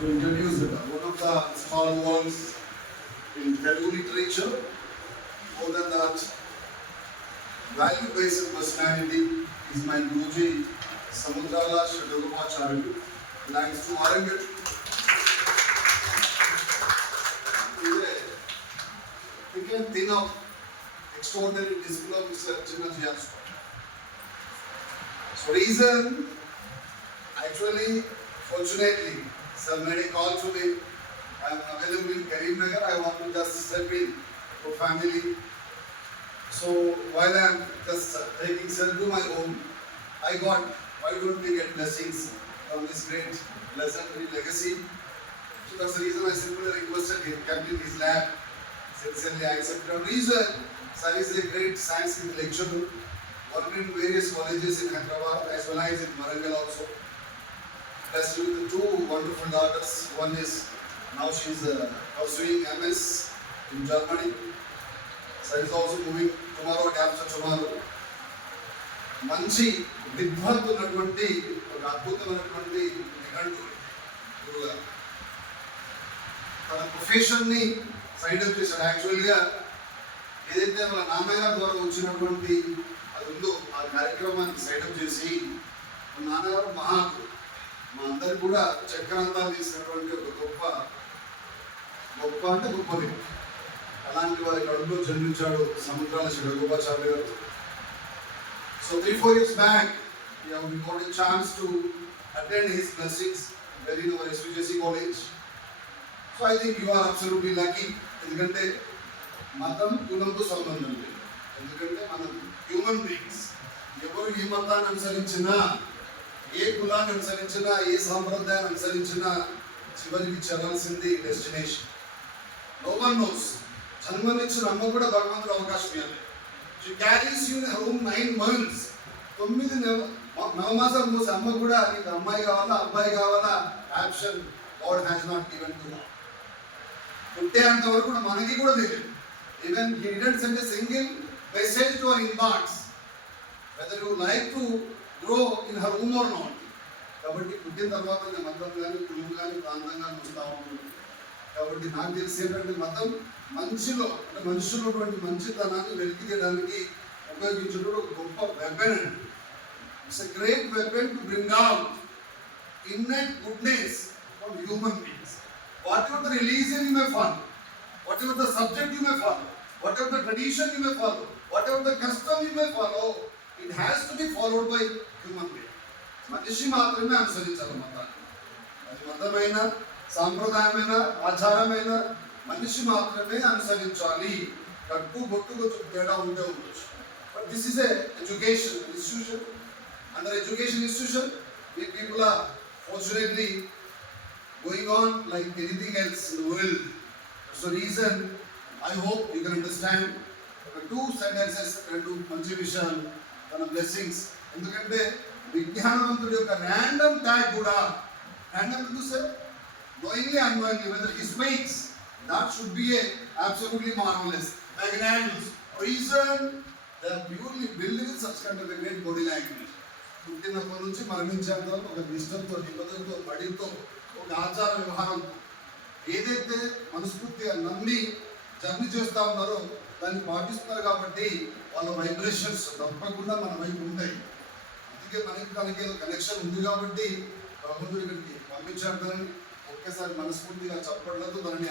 to introduce one of the stalwarts in Telugu literature. More than that, value-based personality is my Guruji Samudrala Shadogopacharyu. Thanks to Warangal. We can think of extraordinary discipline of Mr. Chinna Jiyasu. So reason, actually, fortunately, sir made a call to me. I am available in Karimnagar. I want to just step in for family. So while I am just taking sir to my home, I got, why don't we get blessings from this great legendary legacy? So that's the reason I simply requested him, kept in his lab. Sincerely I accepted. The reason, sir is a great science lecturer, worked in various colleges in Hyderabad as well as in Warangal also. Blessed with two wonderful daughters. One is, now she is pursuing MS in Germany. Sir is also moving tomorrow, day after tomorrow. మంచి విద్వత్తున్నటువంటి ఒక అద్భుతమైనటువంటి నిఘంటుడు గురుగారు. తన ప్రొఫెషన్ని side up చేశాడు. యాక్చువల్గా ఏదైతే వాళ్ళ నాన్నగారి ద్వారా వచ్చినటువంటి అది ఉందో ఆ కార్యక్రమాన్ని సైడ్ అప్ చేసి మా నాన్నగారు మహాత్ముడు, మా అందరికి కూడా చక్రాంతాలు తీసినటువంటి ఒక గొప్ప అంటే గొప్పది. అలాంటి వారి కడుపులో జన్మించాడు సముద్రాల షడగోపాచార్య గారు. So 3-4 years back, we got a chance to attend his blessings very in our SVJC college. So I think you are absolutely lucky. ఎందుకంటే మతం కులంతో సంబంధం లేదు. ఎందుకంటే మనం హ్యూమన్ బీయింగ్స్, ఎవరు ఏ మతాన్ని అనుసరించినా, ఏ కులాన్ని అనుసరించినా, ఏ సాంప్రదాయాన్ని అనుసరించినా చివరికి చేరాల్సింది డెస్టినేషన్. No one knows. జన్మనిచ్చిన అమ్మ కూడా భగవంతుడు అవకాశం ఇవ్వాలి. She carries you in her womb 9 months. 9 నవమాసాలు మోసే అమ్మ కూడా నీకు అమ్మాయి కావాలా అబ్బాయి కావాలా option God has not given to her. పుట్టేంత వరకు కూడా మనకి కూడా తెలియదు. Even he didn't send a single message to our inbox whether you like to grow in her womb or not. కాబట్టి పుట్టిన తర్వాత నేను మతం కానీ కులం కానీ ప్రాంతం కానీ వస్తూ ఉంటుంది. కాబట్టి నాకు తెలిసేటువంటి మతం మనిషిలో అంటే మనుషుల్లో మంచితనాన్ని వెలికి తీయడానికి ఉపయోగించడం ఒక గొప్ప వెపన్ అండి. It's a great weapon to bring out innate goodness from human beings. Whatever the religion you may follow, whatever the subject you may follow, whatever the tradition you may follow, whatever the custom you may follow, it has to be followed by human being. మనిషి మాత్రమే అనుసరించాలి మతాన్ని. అది మతమైన సాంప్రదాయమైన ఆచారమైన మనిషి మాత్రమే అనుసరించాలి. కట్టు బొట్టుకు తేడా ఉంటే ఉండొచ్చు. But this is a education institution. Under education institution we people are fortunately going on like anything else in the world. That's the reason I hope you can understand the two sentences రెండు మంచి విషయాలు తన బ్లెస్సింగ్స్. ఎందుకంటే విజ్ఞానవంతుడి యొక్క random tag కూడా ర్యాండమ్ ఎందుకు sir knowingly unknowingly whether he speaks that should be a absolutely marvelous magnanimous reason they are purely built with such kind of a great body language. పుట్టినప్పటి నుంచి మరణించేంత వరకు ఒక నిష్టంతో నిబద్ధతతో బడితో ఒక ఆచార వ్యవహారంతో ఏదైతే మనస్ఫూర్తిగా నమ్మి జర్నీ చేస్తూ ఉన్నారో దాన్ని పాటిస్తున్నారు. కాబట్టి వాళ్ళ వైబ్రేషన్స్ తప్పకుండా మన వైపు ఉంటాయి. అందుకే మనకి తనకి ఏదో కనెక్షన్ ఉంది కాబట్టి భగవంతుడు ఇక్కడికి పంపించాడు. దాన్ని ఒక్కసారి మనస్ఫూర్తిగా చప్పట్లతో దాన్ని